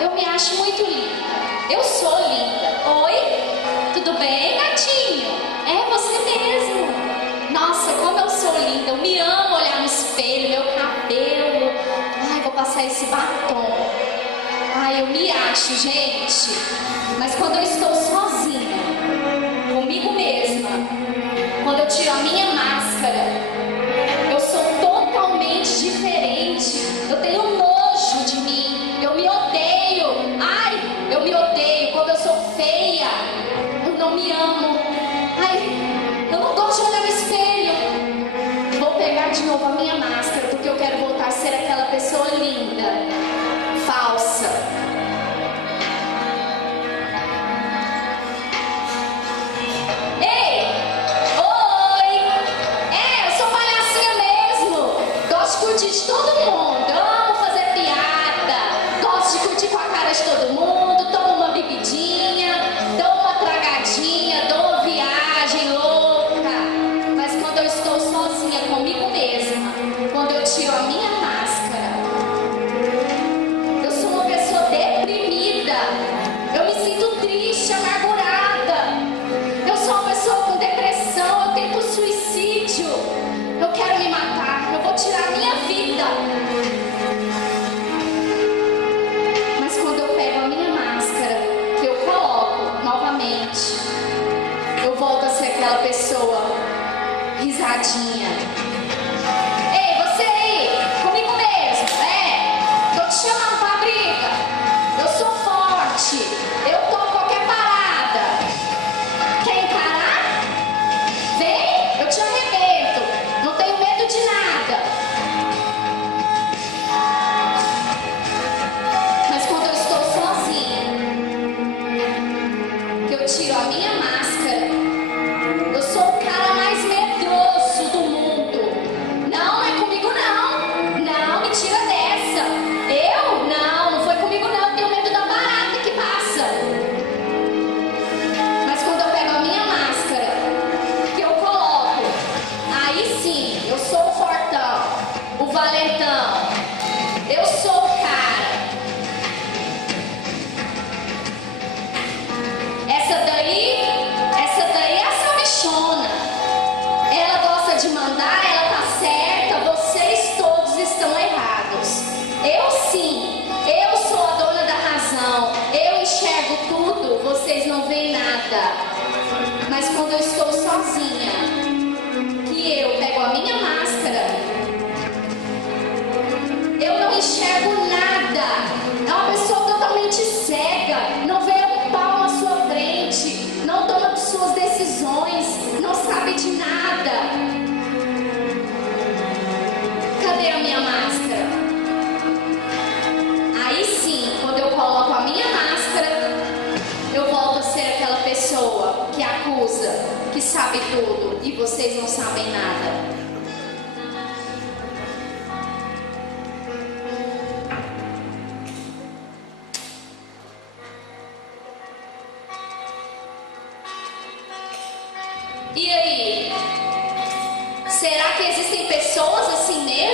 Eu me acho muito linda. Eu sou linda. Oi? Tudo bem, gatinho? É você mesmo. Nossa, como eu sou linda. Eu me amo olhar no espelho, meu cabelo. Ai, vou passar esse batom. Ai, eu me acho, gente. Mas quando eu estou sozinha, comigo mesma, quando eu tiro a minha máscara, eu sou totalmente diferente. Eu tenho nojo de mim. Eu me odeio. Ai, eu me odeio. Quando eu sou feia, eu não me amo. Ai, eu não gosto de olhar no espelho. Vou pegar de novo a minha máscara, porque eu quero voltar a ser aquela pessoa linda, falsa. Ei! Oi! É, eu sou palhacinha mesmo. Gosto de curtir de todo mundo. Amo fazer piada. Gosto de curtir com a cara de todo mundo. Tomo uma bebidinha, dou uma tragadinha, dou uma viagem louca. Mas quando eu estou sozinha comigo mesma, quando eu tiro a minha máscara, eu sou uma pessoa deprimida. Eu me sinto triste, amargurada. Eu sou uma pessoa com depressão. Eu tento suicídio. Eu quero me matar. Eu vou tirar a minha vida. Mas quando eu pego a minha máscara, que eu coloco novamente, eu volto a ser aquela pessoa risadinha. Ei, você aí, comigo mesmo, tô te chamando pra briga. Eu sou forte, eu topo qualquer parada. Quer encarar? Vem, eu te arrebento. Não tenho medo de nada. Mas quando eu estou sozinha, que eu tiro a minha máscara, eu sou o cara mais medroso do mundo. Não, não é comigo não. Não, me tira dessa. Eu? Não, não foi comigo não. Eu tenho medo da barata que passa. Mas quando eu pego a minha máscara, que eu coloco, aí sim, eu sou o fortão, o valentão. Eu sou o cara. Essa daí é a sabichona. Ela gosta de mandar, ela tá certa, vocês todos estão errados. Eu sim, eu sou a dona da razão. Eu enxergo tudo, vocês não veem nada. Mas quando eu estou sozinha, que eu pego a minha máscara, eu não enxergo nada. É uma pessoa totalmente cega. Não vê um pau na sua frente. Não toma suas decisões. Não sabe de nada. Cadê a minha máscara? Aí sim, quando eu coloco a minha máscara, eu volto a ser aquela pessoa que acusa, que sabe tudo e vocês não sabem nada. E aí? Será que existem pessoas assim mesmo?